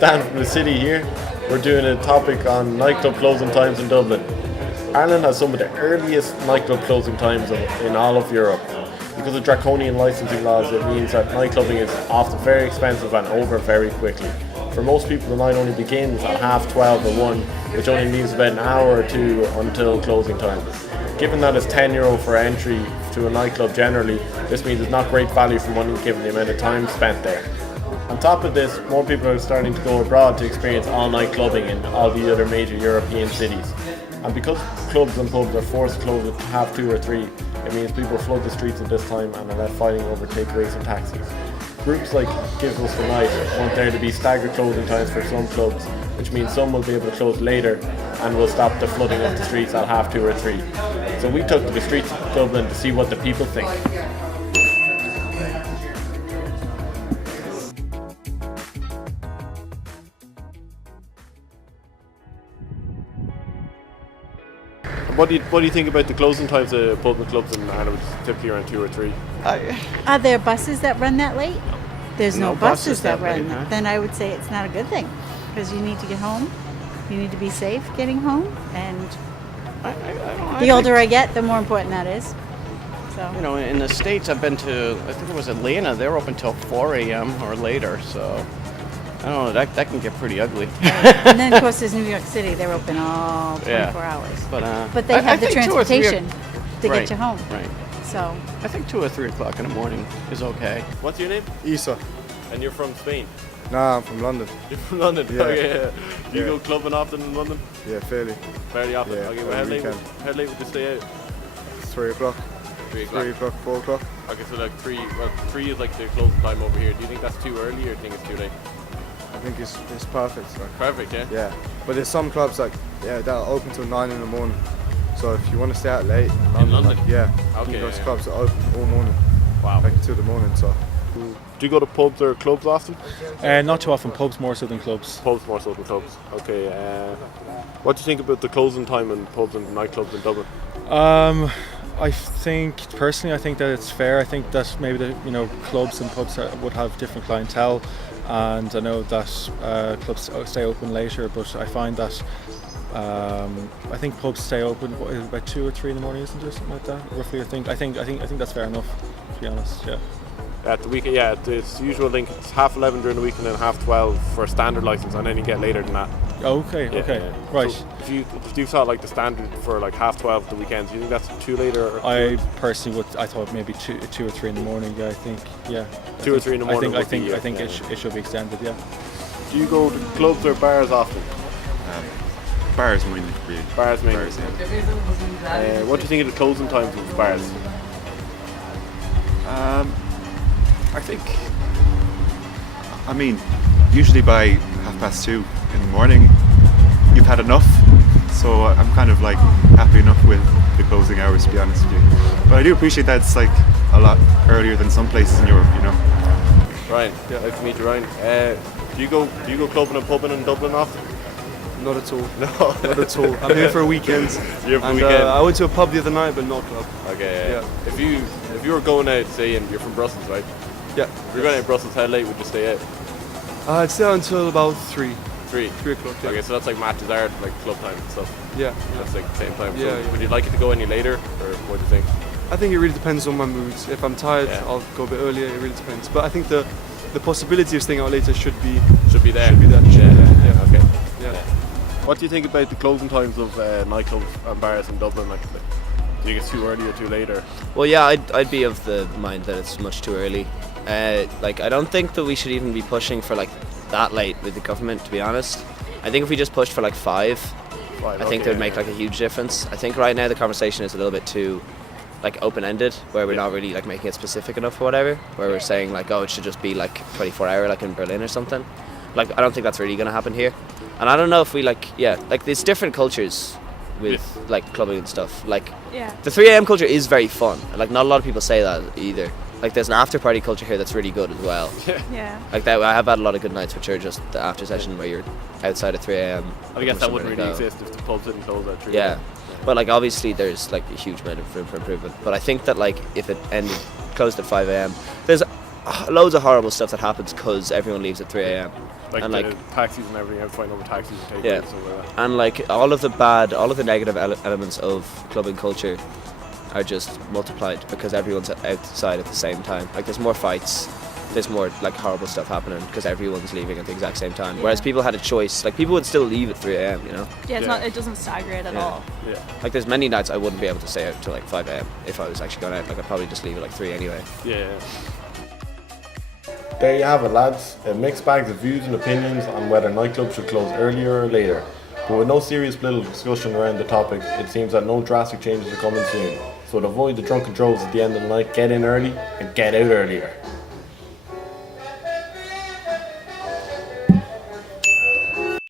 Dan from the city here. We're doing a topic on nightclub closing times in Dublin. Ireland has some of the earliest nightclub closing times in all of Europe. Because of draconian licensing laws, it means that nightclubbing is often very expensive and over very quickly. For most people, the night only begins at 12:30 or 1, which only leaves about an hour or two until closing time. Given that it's €10 for entry to a nightclub generally, this means it's not great value for money given the amount of time spent there. On top of this, more people are starting to go abroad to experience all-night clubbing in all the other major European cities. And because clubs and pubs are forced to close at 2:30 or 3, it means people flood the streets at this time and are left fighting over takeaways and taxis. Groups like Give Us the Night want there to be staggered closing times for some clubs, which means some will be able to close later and will stop the flooding of the streets at 2:30 or 3. So we took to the streets of Dublin to see what the people think. What do you think about the closing times of pubs and clubs in Ireland, which is typically around 2 or 3? Are there buses that run that late? There's no buses that run. late, huh? Then I would say it's not a good thing because you need to get home. You need to be safe getting home, and the older I get, the more important that is. So You know, in the States, I've been to, I think it was Atlanta, they're open till 4 a.m. or later, so I don't know, that can get pretty ugly. and then of course there's New York City. They're open all 24 Yeah. hours. But They I have the think 2 or 3 are- transportation to right, get you home. Right. So I think 2 or 3 o'clock in the morning is okay. What's your name? Isa. And you're from Spain? Nah, I'm from London. You're from London? Yeah. Okay. Do you Yeah. go clubbing often in London? Yeah, fairly. Fairly often? Yeah, Okay, on well, the weekend. how late would you stay out? 3 o'clock. 3 o'clock? 3 o'clock, 4 o'clock. Okay, so like 3 is like the closing time over here. Do you think that's too early or do you think it's too late? I think it's perfect. Like, Perfect, yeah? yeah. But there's some clubs that are open till 9 in the morning. So if you want to stay out late in London? like, yeah. Okay, Those yeah. clubs are open all morning. Wow. Like till the morning, so. Do you go to pubs or clubs often? Not too often, pubs more so than clubs. Pubs more so than clubs. Okay. What do you think about the closing time in pubs and nightclubs in Dublin? I think that it's fair. I think that maybe the clubs and pubs would have different clientele, and I know that clubs stay open later. But I find that I think pubs stay open about 2 or 3 in the morning, isn't it? Something like that, roughly. I think that's fair enough, to be honest. Yeah. At the weekend, yeah, it's usual link. It's 11:30 during the week and then 12:30 for a standard license, and then you get later than that. Okay. Yeah, Okay. yeah. Right. So if you thought like the standard for like 12:30 at the weekends, do you think that's too late or? I personally would. I thought maybe 2 or 3 in the morning. Yeah, I think. Yeah. 2 or 3 in the morning. I think yeah. it should be extended. Yeah. Do you go to clubs or bars often? Bars mainly, really. Bars mainly. Bars, yeah. What do you think of the closing times of bars? I think, usually by 2:30 in the morning, you've had enough. So I'm kind of like happy enough with the closing hours, to be honest with you. But I do appreciate that it's like a lot earlier than some places in Europe, you know. Ryan, nice to meet you, Ryan. Do you go clubbing and pubbing in Dublin often? Not at all. No, Not at all. I'm here for a weekend. You're for a And weekend. I went to a pub the other night, but not club. Okay. Yeah. If you were going out, say, and you're from Brussels, right? Yeah. If you're going out to Brussels, how late would you stay out? I'd stay until about 3 3. 3 o'clock. Yeah. Okay, so that's like matches are like club time and stuff. Yeah. That's like the same time. Yeah, So yeah. would you like it to go any later, or what do you think? I think it really depends on my mood. If I'm tired, Yeah. I'll go a bit earlier. It really depends. But I think the possibility of staying out later should be there. Should be there. Yeah. Okay. Yeah. What do you think about the closing times of nightclubs and bars in Dublin? Like, do you think it's too early or too late? Or? Well, yeah, I'd be of the mind that it's much too early. I don't think that we should even be pushing for like that late with the government, to be honest. I think if we just pushed for like 5, I think that would make like a huge difference. I think right now the conversation is a little bit too like open-ended, where we're not really like making it specific enough or whatever, where we're saying like, oh, it should just be like 24-hour like in Berlin or something. Like, I don't think that's really going to happen here. And I don't know if we like there's different cultures with like clubbing and stuff. Like the 3 a.m. culture is very fun. And, like, not a lot of people say that either. Like, there's an after party culture here that's really good as well. yeah. Like that, I have had a lot of good nights which are just the after session where you're outside at 3 a.m. I guess that wouldn't really exist if the pubs didn't close at 3 Yeah, but like obviously there's like a huge amount of room for improvement. But I think that like if it closed at 5 a.m. loads of horrible stuff that happens because everyone leaves at 3 a.m. Like and the like taxis and everything, I'm finding over taxis and takeaways Yeah. and stuff like that. and like all of the negative elements of clubbing culture are just multiplied because everyone's outside at the same time. Like there's more fights, there's more like horrible stuff happening because everyone's leaving at the exact same time. Whereas people had a choice. Like people would still leave at 3 a.m. You know. Yeah, it's Yeah. not. It doesn't stagger it at Yeah. all. Yeah. Like there's many nights I wouldn't be able to stay out till like 5 a.m. if I was actually going out. Like I'd probably just leave at like 3 anyway. Yeah. There you have it, lads. A mixed bags of views and opinions on whether nightclubs should close earlier or later. But with no serious political discussion around the topic, it seems that no drastic changes are coming soon. So to avoid the drunken droves at the end of the night, get in early and get out earlier.